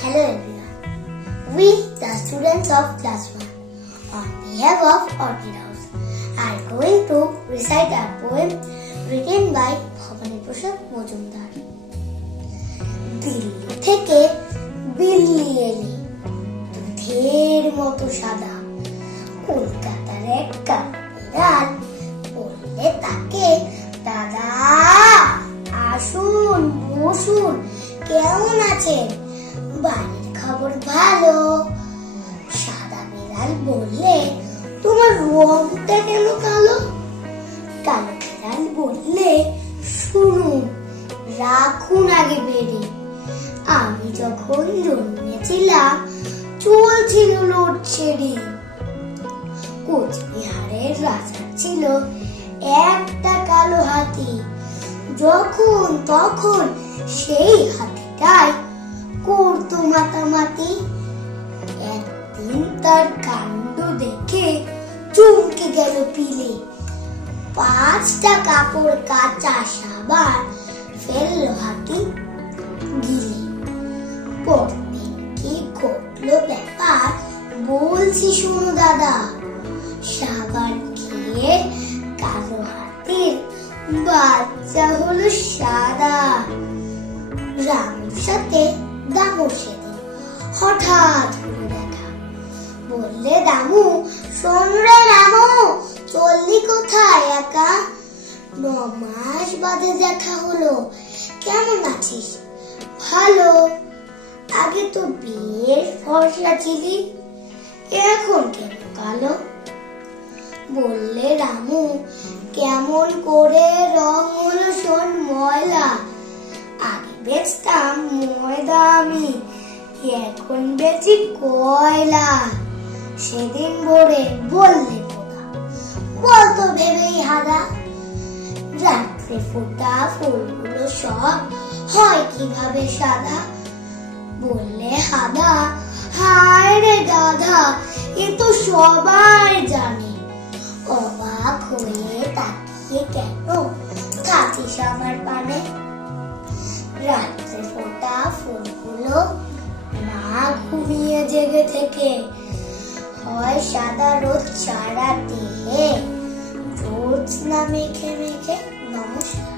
Hello everyone. We, the students of class 1, on behalf of Orchid House, are going to recite a poem written by Bhavani Prasad Majumdar. Delhi থেকে বিল্লি এলে দুধের মতো সাদা, কলকাতার এক কাঠবিড়াল বললে তাকে, দাদা আসুন বসুন, কেমন আছেন, বাড়ির খবর ভালো। সাদা বিড়াল বললে, তোমার রংটা কেন কালো? কালো বিড়াল বললে, শুনুন রাখুন আগে বেড়ে, আমি যখন জন্মেছিলাম চলছিল লোডশেডিং। কোচবিহারের রাজা ছিল একটা কালো হাতি, যখন তখন সেই হাতিটাই করতো মাতামাতি। একদিন তার কাণ্ড দেখে চমকে গেল পিলে, 5টা কাপড় কাঁচা সাবান ফেললো হাতি গিলে। পরদিন কি ঘটলো ব্যাপার বলছি শোনো দাদা, সাবান খেয়ে কালো হাতির বাচ্চা হলো সাদা। রামুর সাথে দামুর সেদিন হঠাৎ হলো দেখা, বললে দামু, শোন রে রামু, চললি কোথায় একা? 9 মাস বাদে দেখা হলো, কেমন আছিস? ভালো, আগে তো বিয়ের ফর্সা ছিলি, এখন কেন কালো? বললে রামু, কেমন করে রং হলো শোন ময়লা, আগে বেচতাম ময়দা আমি, এখন বেচি কয়লা। সেদিন ভোরে বললে পোকা, বলতো ভেবেই হাদা, রাত্রে ফোটা ফুলগুলো সব হয় কিভাবে সাদা? বললে হাদা, হায় রে গাধা, এ তো সবাই জানে, অবাক হয়ে তাকিয়ে কেন থাকিস আমার পানে? রাত্রে ফোটা ফুলগুলো না ঘুমিয়ে জেগে থেকে হয় সাদা রোদ সারা দেহে, জ্যোৎস্না মেখে মেখে। নমস্কার।